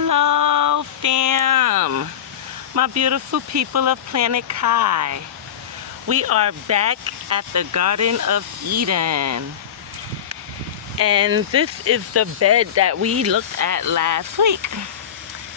Hello, fam, my beautiful people of Planet Kai. We are back at the Garden of Eden. And this is the bed that we looked at last week.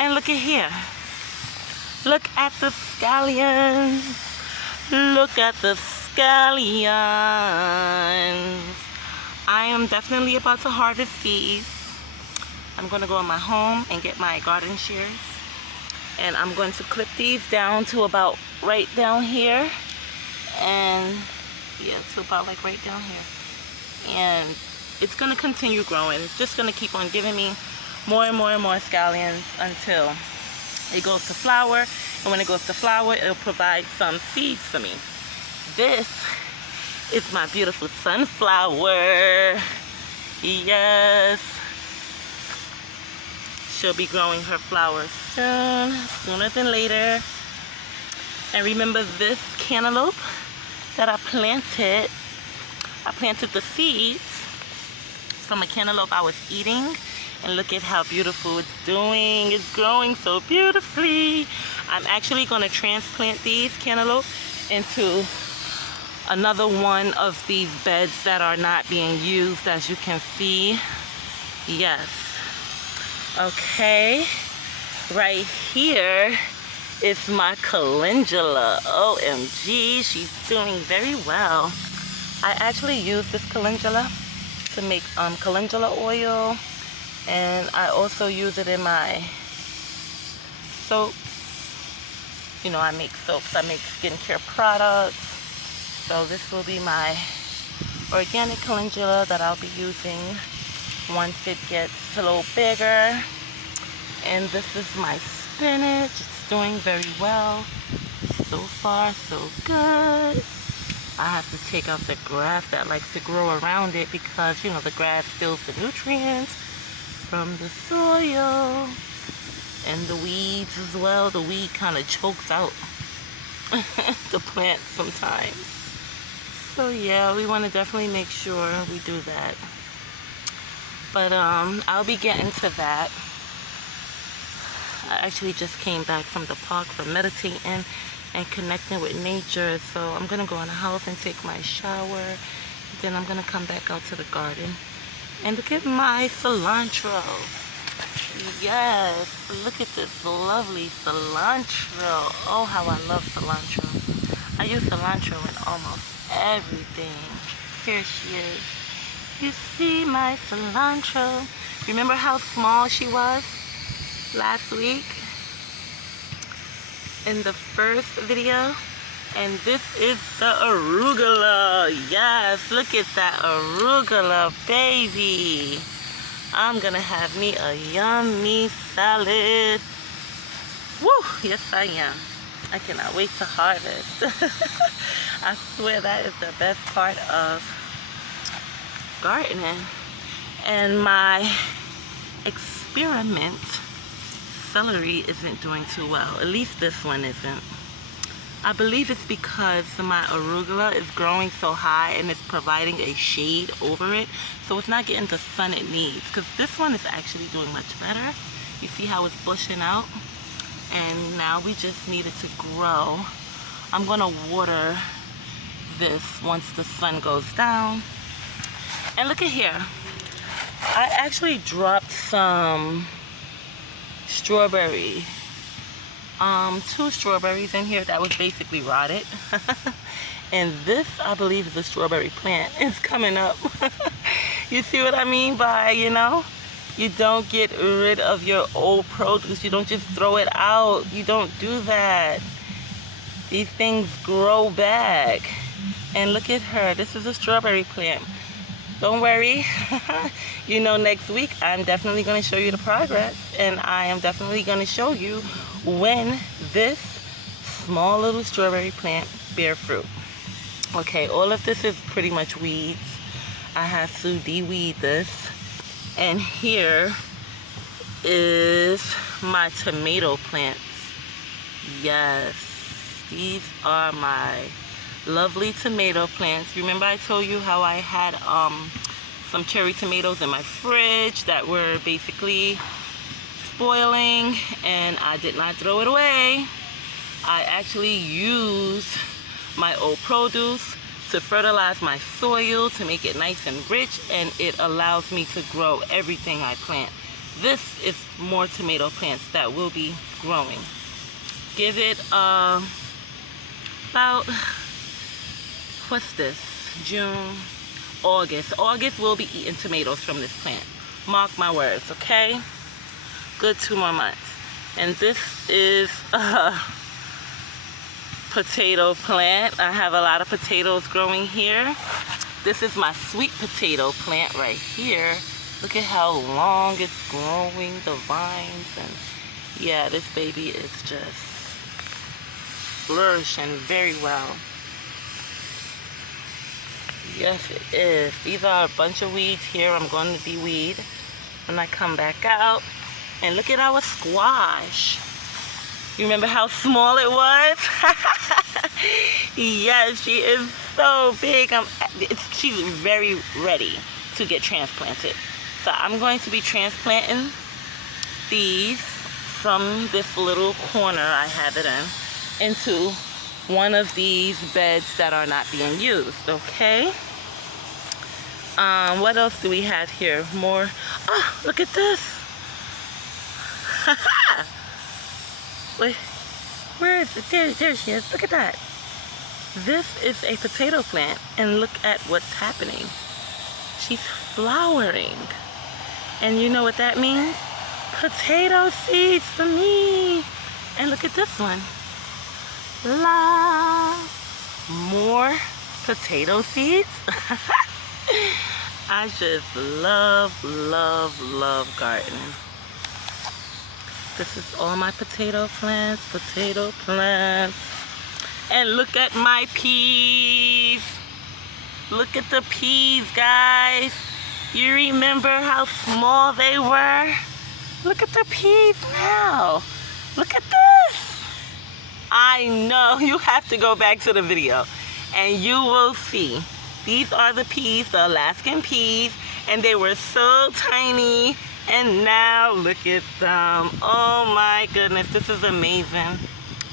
And look at here. Look at the scallions. Look at the scallions. I am definitely about to harvest these. I'm going to go in my home and get my garden shears. And I'm going to clip these down to about right down here. And yeah, to about like right down here. And it's going to continue growing. It's just going to keep on giving me more and more and more scallions until it goes to flower. And when it goes to flower, it'll provide some seeds for me. This is my beautiful sunflower. Yes. She'll be growing her flowers soon, sooner than later. And remember this cantaloupe that I planted the seeds from a cantaloupe I was eating. And look at how beautiful it's doing. It's growing so beautifully. I'm actually going to transplant these cantaloupe into another one of these beds that are not being used, as you can see. Yes. Okay, right here is my calendula. OMG, she's doing very well. I actually use this calendula to make calendula oil, and I also use it in my soaps. You know, I make soaps, I make skincare products. So this will be my organic calendula that I'll be using once it gets a little bigger. And this is my spinach. It's doing very well. So far, so good. I have to take out the grass that likes to grow around it because, you know, the grass steals the nutrients from the soil. And the weeds as well. The weed kind of chokes out the plant sometimes. So yeah, we want to definitely make sure we do that. But I'll be getting to that. I actually just came back from the park from meditating and connecting with nature. So I'm going to go in the house and take my shower. Then I'm going to come back out to the garden. And look at my cilantro. Yes, look at this lovely cilantro. Oh, how I love cilantro. I use cilantro in almost everything. Here she is. You see my cilantro. Remember how small she was last week in the first video? And this is the arugula. Yes, look at that arugula, baby. I'm gonna have me a yummy salad. Woo, yes I am. I cannot wait to harvest. I swear that is the best part of gardening. And my experiment celery isn't doing too well. At least this one isn't. I believe it's because my arugula is growing so high and it's providing a shade over it, so it's not getting the sun it needs. Because this one is actually doing much better. You see how it's bushing out? And now we just need it to grow. I'm gonna water this once the sun goes down. And look at here. I actually dropped some strawberry. 2 strawberries in here that was basically rotted. And this, I believe, is a strawberry plant. It's coming up. You see what I mean by, you know, you don't get rid of your old produce. You don't just throw it out. You don't do that. These things grow back. And look at her. This is a strawberry plant. Don't worry. You know, next week I'm definitely going to show you the progress, and I am definitely going to show you when this small little strawberry plant bear fruit. Okay, all of this is pretty much weeds. I have to de-weed this. And here is my tomato plants. Yes, these are my lovely tomato plants. Remember I told you how I had some cherry tomatoes in my fridge that were basically boiling and I did not throw it away. I actually used my old produce to fertilize my soil to make it nice and rich, and it allows me to grow everything I plant. This is more tomato plants that will be growing. Give it about, what's this, June, August. August we'll be eating tomatoes from this plant. Mark my words, okay? Good 2 more months. And this is a potato plant. I have a lot of potatoes growing here. This is my sweet potato plant right here. Look at how long it's growing, the vines, and yeah, this baby is just flourishing very well. Yes, it is. These are a bunch of weeds here. I'm going to de-weed when I come back out. And look at our squash. You remember how small it was? Yes, she is so big. She's very ready to get transplanted. So I'm going to be transplanting these from this little corner I have it in into one of these beds that are not being used, okay? What else do we have here? More. Oh, look at this. Wait, where is it? There she is. Look at that. This is a potato plant, and look at what's happening. She's flowering. And you know what that means? Potato seeds for me. And look at this one. La. More potato seeds. I just love, love, love gardening. This is all my potato plants. And look at my peas. Look at the peas, guys. You remember how small they were? Look at the peas now. Look at this. I know, you have to go back to the video and you will see. These are the peas, the Alaskan peas, and they were so tiny, and now look at them. Oh my goodness, this is amazing.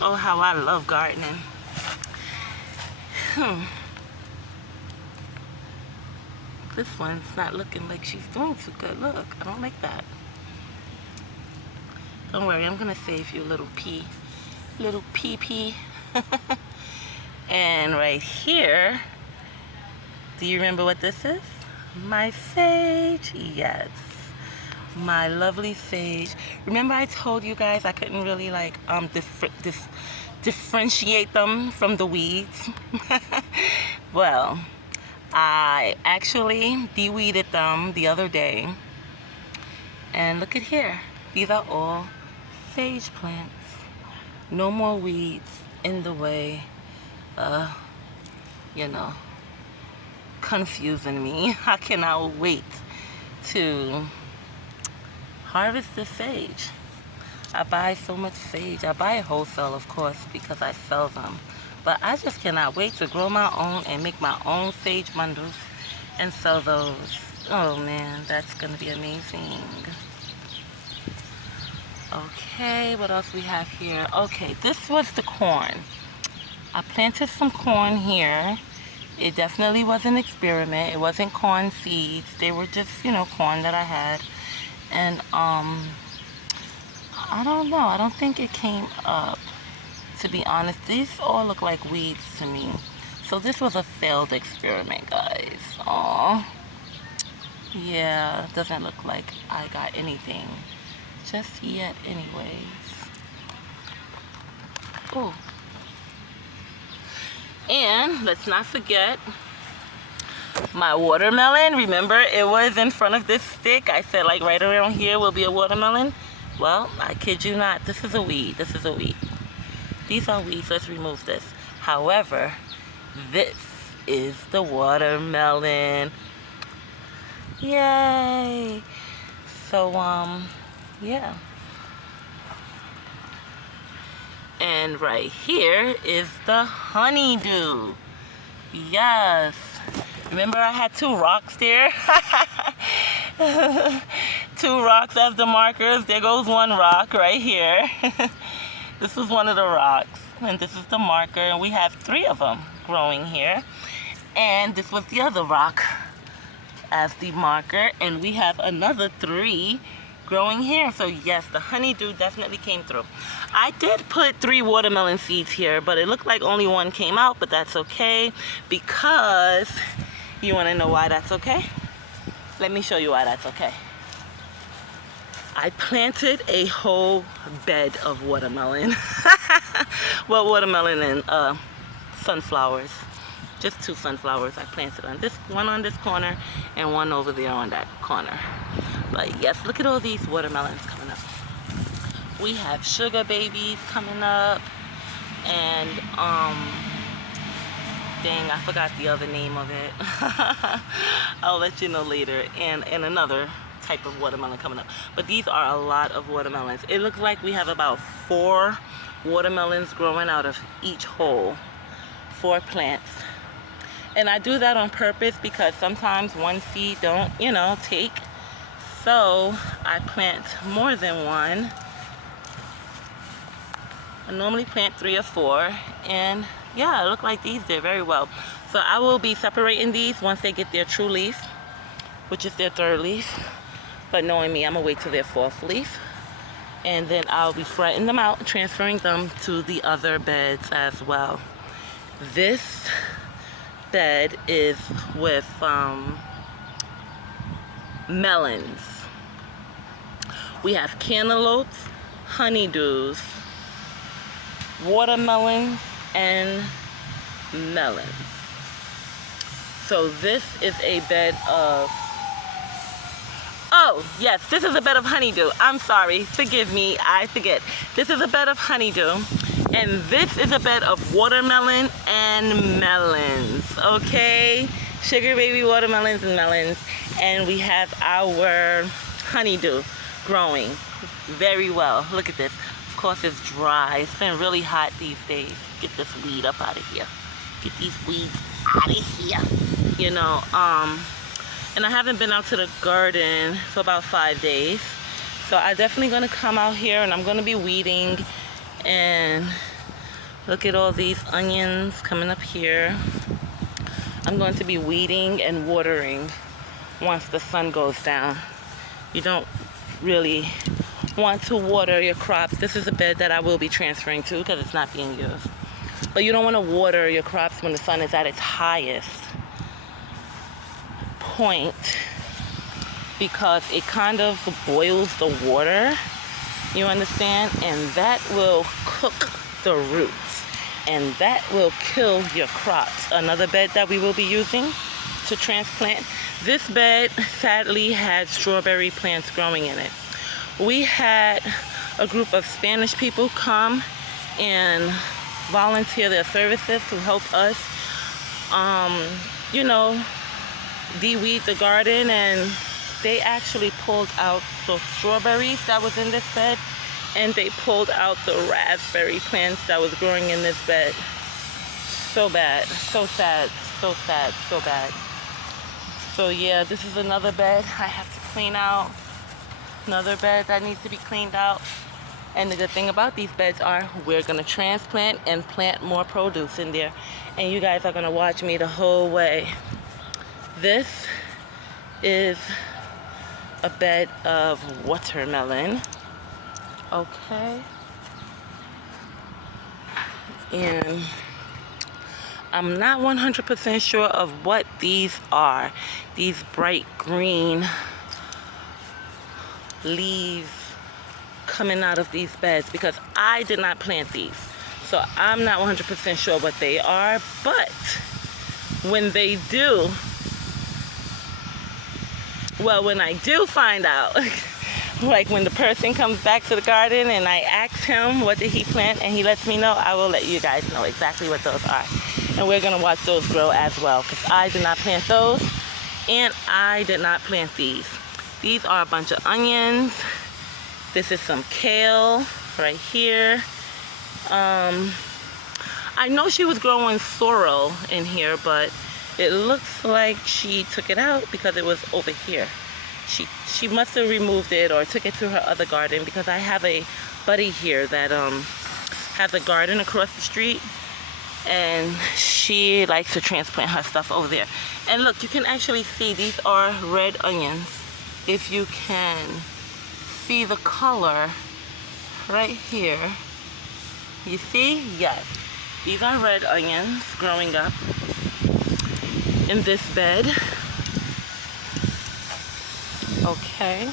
Oh, how I love gardening. This one's not looking like she's doing too good. Look, I don't like that. Don't worry, I'm gonna save you, little pea. And right here, do you remember what this is? My sage, yes. My lovely sage. Remember I told you guys I couldn't really like differentiate them from the weeds? Well, I actually de-weeded them the other day. And look at here. These are all sage plants. No more weeds in the way, you know, confusing me. I cannot wait to harvest the sage. I buy so much sage. I buy wholesale, of course, because I sell them. But I just cannot wait to grow my own and make my own sage bundles and sell those. Oh man, that's gonna be amazing. Okay, what else we have here? Okay, this was the corn. I planted some corn here. It definitely was an experiment. It wasn't corn seeds. They were just, you know, corn that I had. And I don't know. I don't think it came up, to be honest. These all look like weeds to me. So this was a failed experiment, guys. Aww. Yeah, doesn't look like I got anything just yet anyways. Oh. And let's not forget my watermelon. Remember, it was in front of this stick. I said like right around here will be a watermelon. Well, I kid you not, this is a weed. This is a weed. These are weeds. Let's remove this. However, this is the watermelon. Yay! So, yeah. And right here is the honeydew. Yes. Remember I had 2 rocks there? 2 rocks as the markers. There goes 1 rock right here. This was one of the rocks, and this is the marker, and we have 3 of them growing here. And this was the other rock as the marker, and we have another 3 growing here. So yes, the honeydew definitely came through. I did put 3 watermelon seeds here, but it looked like only 1 came out, but that's okay, because you want to know why that's okay? Let me show you why that's okay. I planted a whole bed of watermelon. Well, watermelon and sunflowers. Just 2 sunflowers I planted on this one on this corner and 1 over there on that corner. But yes, look at all these watermelons coming up. We have sugar babies coming up, and dang, I forgot the other name of it. I'll let you know later. And another type of watermelon coming up. But these are a lot of watermelons. It looks like we have about 4 watermelons growing out of each hole. 4 plants. And I do that on purpose because sometimes 1 seed don't, you know, take. So I plant more than 1. I normally plant 3 or 4, and yeah, it look like these did very well. So I will be separating these once they get their true leaf, which is their 3rd leaf. But knowing me, I'm gonna wait till their 4th leaf, and then I'll be fretting them out, transferring them to the other beds as well. This bed is with melons. We have cantaloupes, honeydews, watermelons, and melons. So this is a bed of, oh yes, this is a bed of honeydew. I'm sorry, forgive me, I forget. This is a bed of honeydew, and this is a bed of watermelon and melons, okay? Sugar baby watermelons and melons, and we have our honeydew growing very well. Look at this. Of course, it's dry. It's been really hot these days. Get this weed up out of here. Get these weeds out of here. You know, and I haven't been out to the garden for about 5 days. So I'm definitely gonna come out here, and I'm gonna be weeding. And look at all these onions coming up here. I'm going to be weeding and watering once the sun goes down. You don't really want to water your crops. This is a bed that I will be transferring to because it's not being used. But you don't want to water your crops when the sun is at its highest point, because it kind of boils the water, you understand, and that will cook the roots, and that will kill your crops. Another bed that we will be using to transplant. This bed sadly had strawberry plants growing in it. We had a group of Spanish people come and volunteer their services to help us, you know, de-weed the garden, and they actually pulled out the strawberries that was in this bed, and they pulled out the raspberry plants that was growing in this bed. So bad, so sad, so sad, so bad. So yeah, this is another bed I have to clean out. Another bed that needs to be cleaned out. And the good thing about these beds are we're gonna transplant and plant more produce in there. And you guys are gonna watch me the whole way. This is a bed of watermelon. Okay. And I'm not 100% sure of what these are. These bright green leaves coming out of these beds, because I did not plant these. So I'm not 100% sure what they are, but when they do, well, when I do find out, like when the person comes back to the garden and I ask him what did he plant and he lets me know, I will let you guys know exactly what those are. And we're gonna watch those grow as well, because I did not plant those, and I did not plant these. These are a bunch of onions. This is some kale right here. I know she was growing sorrel in here, but it looks like she took it out because it was over here. She must have removed it or took it to her other garden, because I have a buddy here that has a garden across the street, and she likes to transplant her stuff over there. And look, you can actually see these are red onions. If you can see the color right here. You see? Yes. These are red onions growing up in this bed. Okay.